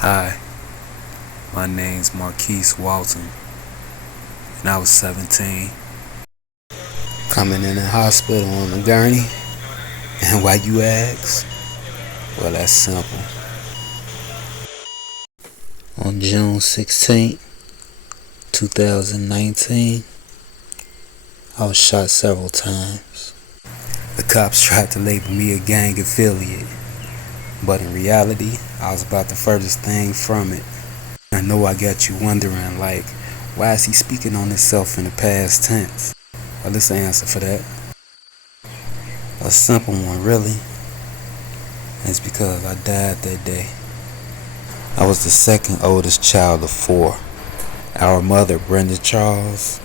Hi, my name's Marquis Walton, and I was 17. Coming in the hospital on a gurney, and why you ask? Well, that's simple. On June 16th, 2019, I was shot several times. The cops tried to label me a gang affiliate, but in reality, I was about the furthest thing from it. I know I got you wondering, like, why is he speaking on himself in the past tense? Well, this the answer for that. A simple one, really. It's because I died that day. I was the second oldest child of 4. Our mother, Brenda Charles,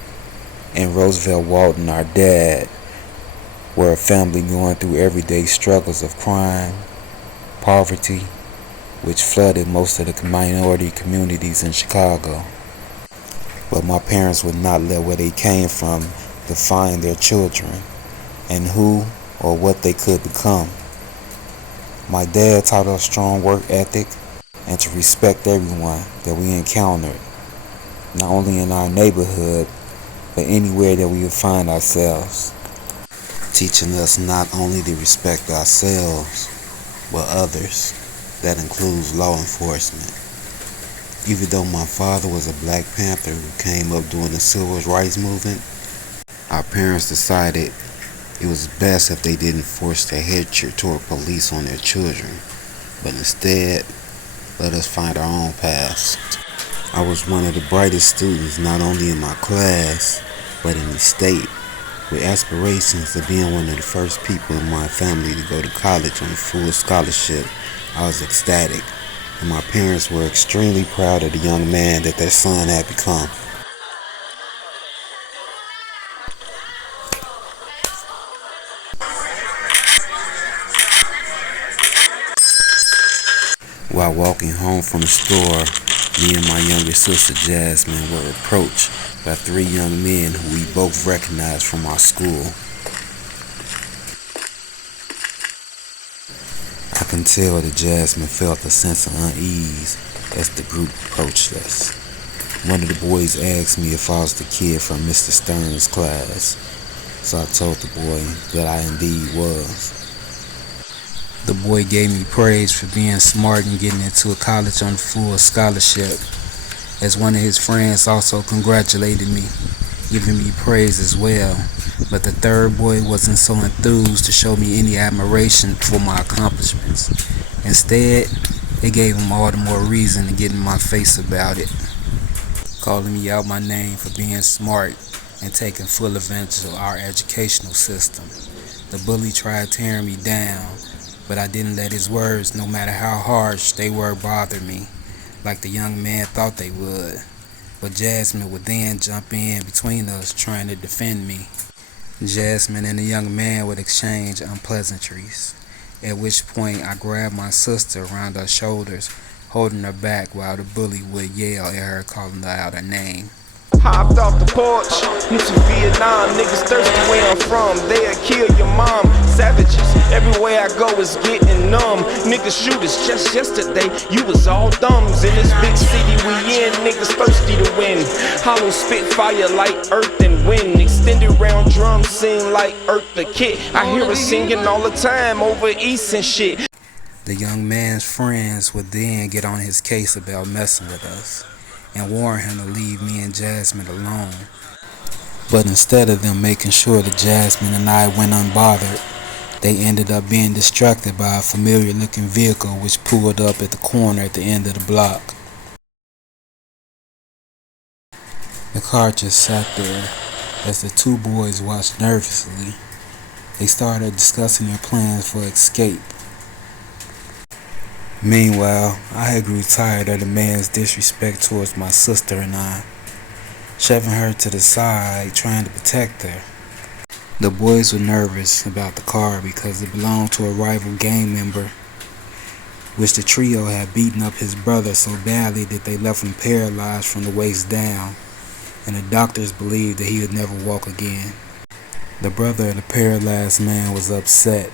and Roosevelt Walton, our dad, were a family going through everyday struggles of crime, poverty, which flooded most of the minority communities in Chicago. But my parents would not let where they came from define their children and who or what they could become. My dad taught us strong work ethic and to respect everyone that we encountered, not only in our neighborhood, but anywhere that we would find ourselves, teaching us not only to respect ourselves, but others. That includes law enforcement. Even though my father was a Black Panther who came up during the Civil Rights Movement, our parents decided it was best if they didn't force their hatred toward police on their children, but instead let us find our own paths. I was one of the brightest students not only in my class, but in the state, with aspirations of being one of the first people in my family to go to college on a full scholarship. I was ecstatic, and my parents were extremely proud of the young man that their son had become. While walking home from the store, me and my younger sister Jasmine were approached by 3 young men who we both recognized from our school. I can tell that Jasmine felt a sense of unease as the group approached us. One of the boys asked me if I was the kid from Mr. Stern's class, so I told the boy that I indeed was. The boy gave me praise for being smart and getting into a college on a full scholarship, as one of his friends also congratulated me, giving me praise as well. But the third boy wasn't so enthused to show me any admiration for my accomplishments. Instead, it gave him all the more reason to get in my face about it, calling me out my name for being smart and taking full advantage of our educational system. The bully tried tearing me down, but I didn't let his words, no matter how harsh they were, bother me, like the young man thought they would. But Jasmine would then jump in between us, trying to defend me. Jasmine and the young man would exchange unpleasantries, at which point I grabbed my sister around her shoulders, holding her back while the bully would yell at her, calling her out her name. Hopped off the porch, into Vietnam, niggas thirsty where I'm from, they'll kill your mom. Savages, everywhere I go is getting numb. Niggas shoot us just yesterday, you was all thumbs. In this big city we in, niggas thirsty to win. Hollow spit fire like earth and wind. Extended round drums sing like Earth the Kid. I hear her singing all the time over East and shit. The young man's friends would then get on his case about messing with us and warn him to leave me and Jasmine alone. But instead of them making sure that Jasmine and I went unbothered, they ended up being distracted by a familiar looking vehicle which pulled up at the corner at the end of the block. The car just sat there as the 2 boys watched nervously. They started discussing their plans for escape. Meanwhile, I had grew tired of the man's disrespect towards my sister and I, shoving her to the side, trying to protect her. The boys were nervous about the car because it belonged to a rival gang member, which the trio had beaten up his brother so badly that they left him paralyzed from the waist down, and the doctors believed that he would never walk again. The brother of the paralyzed man was upset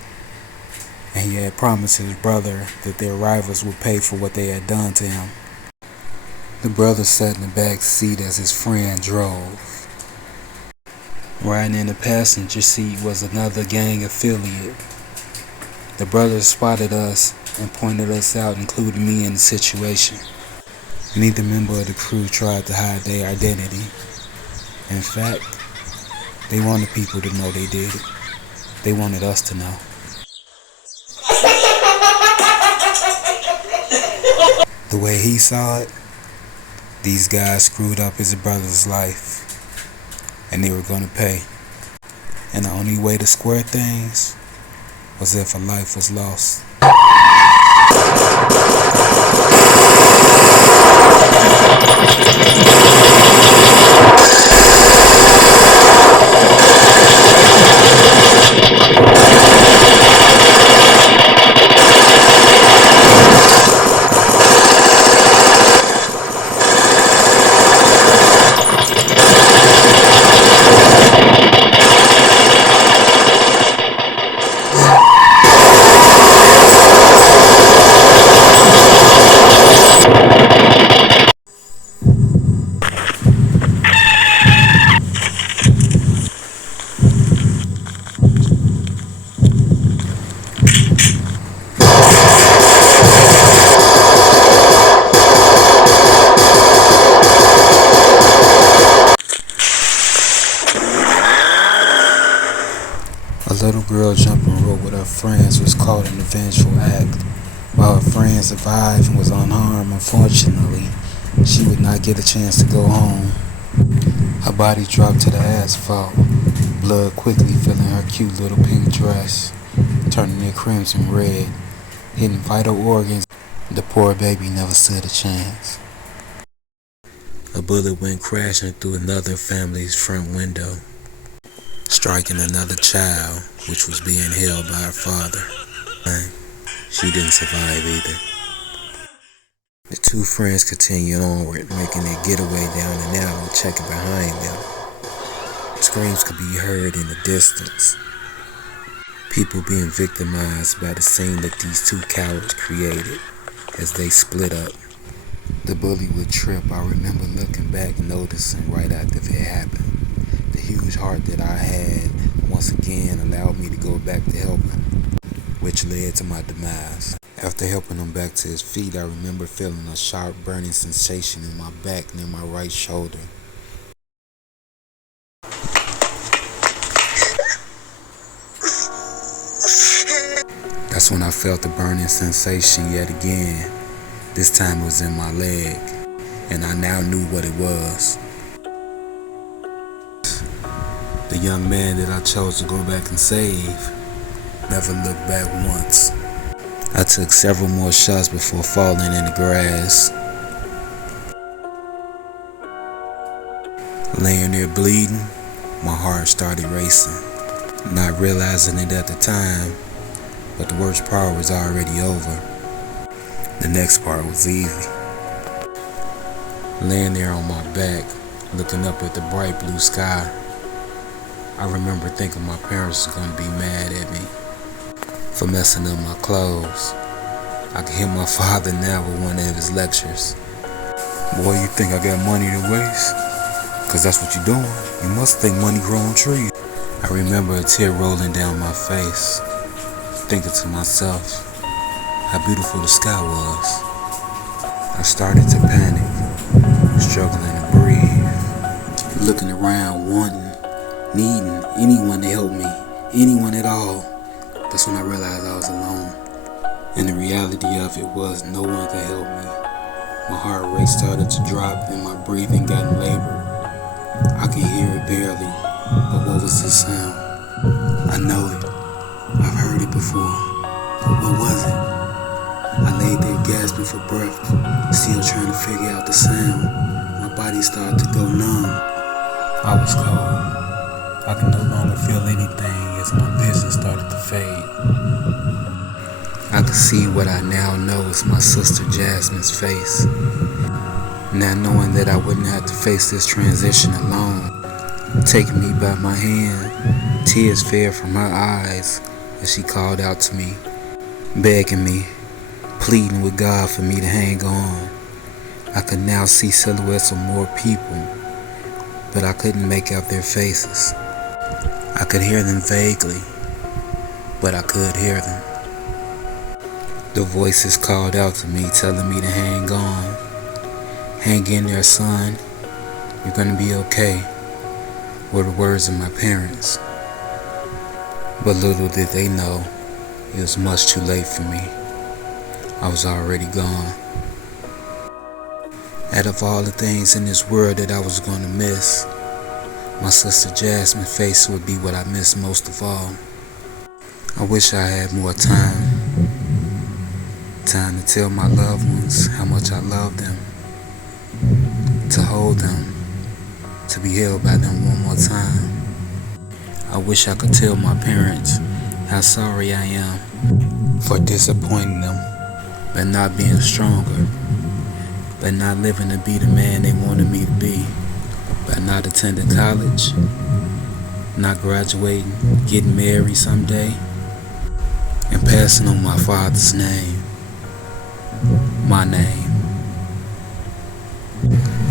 and he had promised his brother that their rivals would pay for what they had done to him. The brother sat in the back seat as his friend drove. Riding in the passenger seat was another gang affiliate. The brothers spotted us and pointed us out, including me in the situation. Neither member of the crew tried to hide their identity. In fact, they wanted people to know they did it. They wanted us to know. The way he saw it, these guys screwed up his brother's life, and they were going to pay. And the only way to square things was if a life was lost. A little girl jumping rope with her friends was caught in a vengeful act. While her friend survived and was unharmed, unfortunately, she would not get a chance to go home. Her body dropped to the asphalt, blood quickly filling her cute little pink dress, turning it crimson red, hitting vital organs. The poor baby never stood a chance. A bullet went crashing through another family's front window, striking another child, which was being held by her father. She didn't survive either. The two friends continued onward, making their getaway down an alley, checking behind them. Screams could be heard in the distance. People being victimized by the scene that these two cowards created as they split up. The bully would trip. I remember looking back and noticing right after it happened. The huge heart that I had once again allowed me to go back to help him, which led to my demise. After helping him back to his feet, I remember feeling a sharp burning sensation in my back near my right shoulder. That's when I felt the burning sensation yet again. This time it was in my leg, and I now knew what it was. The young man that I chose to go back and save never looked back once. I took several more shots before falling in the grass. Laying there bleeding, my heart started racing. Not realizing it at the time, but the worst part was already over. The next part was easy. Laying there on my back, looking up at the bright blue sky, I remember thinking my parents were going to be mad at me for messing up my clothes. I could hear my father now with one of his lectures. Boy, you think I got money to waste? Cause that's what you're doing. You must think money grow on trees. I remember a tear rolling down my face, thinking to myself how beautiful the sky was. I started to panic, struggling to breathe, looking around, wanting, needing anyone to help me, anyone at all. That's when I realized I was alone. And the reality of it was no one could help me. My heart rate started to drop and my breathing got labored. I could hear it barely, but what was the sound? I know it. I've heard it before. But what was it? I laid there gasping for breath, still trying to figure out the sound. My body started to go numb. I was cold. I could no longer feel anything as my vision started to fade. I could see what I now know is my sister Jasmine's face. Now knowing that I wouldn't have to face this transition alone. Taking me by my hand, tears fell from her eyes as she called out to me. begging me, pleading with God for me to hang on. I could now see silhouettes of more people, but I couldn't make out their faces. I could hear them vaguely, but I could hear them. The voices called out to me, telling me to hang on. Hang in there, son. You're gonna be okay, were the words of my parents. But little did they know, it was much too late for me. I was already gone. Out of all the things in this world that I was gonna miss, my sister Jasmine's face would be what I missed most of all. I wish I had more time to tell my loved ones how much I love them, to hold them, to be held by them one more time. I wish I could tell my parents how sorry I am for disappointing them, by not being stronger, by not living to be the man they wanted me to be, by not attending college, not graduating, getting married someday, and passing on my father's name, my name.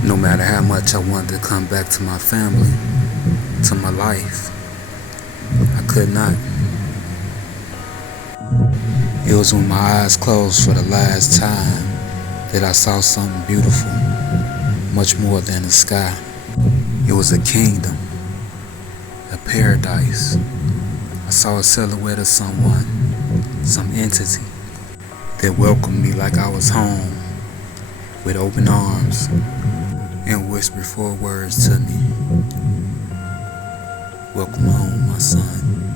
No matter how much I wanted to come back to my family, to my life, I could not. It was when my eyes closed for the last time that I saw something beautiful, much more than the sky. It was a kingdom, a paradise. I saw a silhouette of someone, some entity, that welcomed me like I was home, with open arms, and whispered 4 words to me. Welcome home, my son.